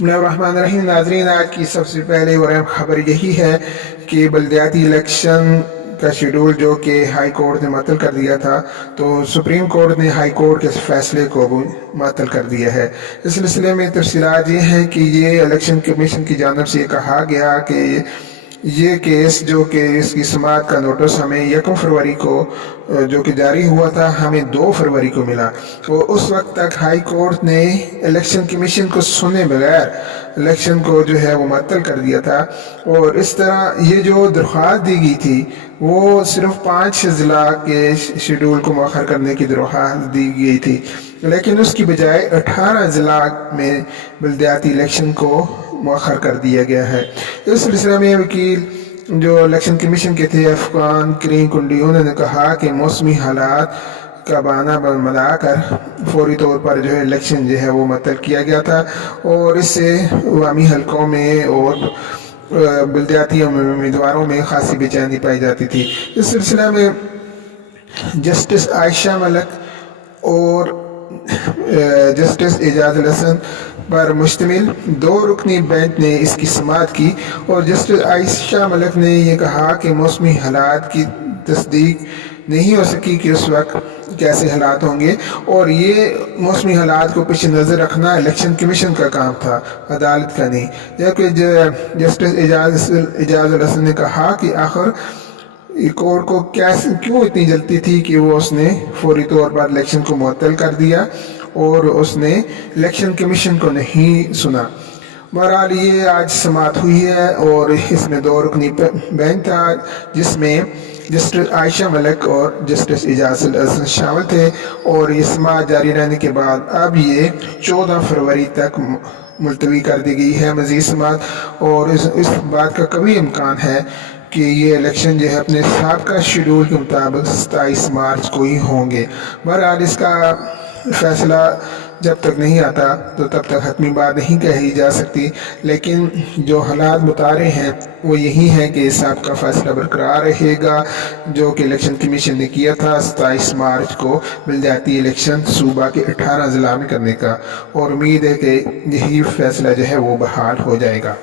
बिस्मिल्लाहिर्रहमानिर्रहीम। नाज़रीन, आज की सबसे पहले और अहम खबर यही है कि बल्दियाती इलेक्शन का शेड्यूल जो कि हाई कोर्ट ने मअतल कर दिया था, तो सुप्रीम कोर्ट ने हाई कोर्ट के फैसले को मअतल कर दिया है। इस सिलसिले में तफसीलात ये हैं कि ये इलेक्शन कमीशन की जानिब से कहा गया कि ये केस जो कि इसकी समाअत का नोटिस हमें 1 फरवरी को जो कि जारी हुआ था, हमें 2 फरवरी को मिला। तो उस वक्त तक हाई कोर्ट ने इलेक्शन कमीशन को सुने बगैर इलेक्शन को जो है वो मअतल कर दिया था। और इस तरह ये जो दरख्वास्त दी गई थी वो सिर्फ 5 ज़िला के शेड्यूल को मौखर करने की दरख्वास्त दी गई थी, लेकिन उसकी बजाय 18 ज़िला में बल्दियाती इलेक्शन को मौखर कर दिया गया है। इस सिलसिले में वकील जो इलेक्शन कमीशन के थे अफगान करीम कुंडी, उन्होंने कहा कि मौसमी हालात का बहाना बनाकर फौरी तौर पर जो है इलेक्शन जो है वो मअतल किया गया था, और इससे अवामी हलकों में और बल्दियाती उम्मीदवारों में खासी बेचैनी पाई जाती थी। इस सिलसिले में जस्टिस आयशा मलिक और जस्टिस एजाजुल हसन पर मुश्तमिल 2 रुकनी बेंच ने इसकी समाअत की, और जस्टिस आयशा मलिक ने यह कहा कि मौसमी हालात की तस्दीक नहीं हो सकी कि उस वक्त कैसे हालात होंगे, और ये मौसमी हालात को पेश नज़र रखना इलेक्शन कमीशन का काम था, अदालत का नहीं। जबकि जस्टिस एजाजुल हसन ने कहा कि आखिर कोर्ट को क्यों इतनी जल्दी थी कि वो उसने फौरी तौर पर इलेक्शन को मुअत्तल कर दिया और उसने इलेक्शन कमीशन को नहीं सुना। बहरहाल ये आज समाअत हुई है और इसमें 2 रुकनी बेंच था, जिसमें जस्टिस आयशा मलिक और जस्टिस एजाजुल हसन शामिल थे। और ये समाअत जारी रहने के बाद अब ये 14 फरवरी तक मुलतवी कर दी गई है मज़ीद समाअत, और इस बात का कभी इम्कान है कि ये इलेक्शन जो है अपने साबिक़ा शेड्यूल के मुताबिक 27 मार्च को ही होंगे। बहरहाल इसका फैसला जब तक नहीं आता तो तब तक हतमी बात नहीं कही जा सकती, लेकिन जो हालात बता रहे हैं वो यही है कि साबिक़ा फैसला बरकरार रहेगा जो कि इलेक्शन कमीशन ने किया था 27 मार्च को बल्दियाती इलेक्शन सूबा के 18 ज़िला में करने का, और उम्मीद है कि यही फैसला जो है वो बहाल हो जाएगा।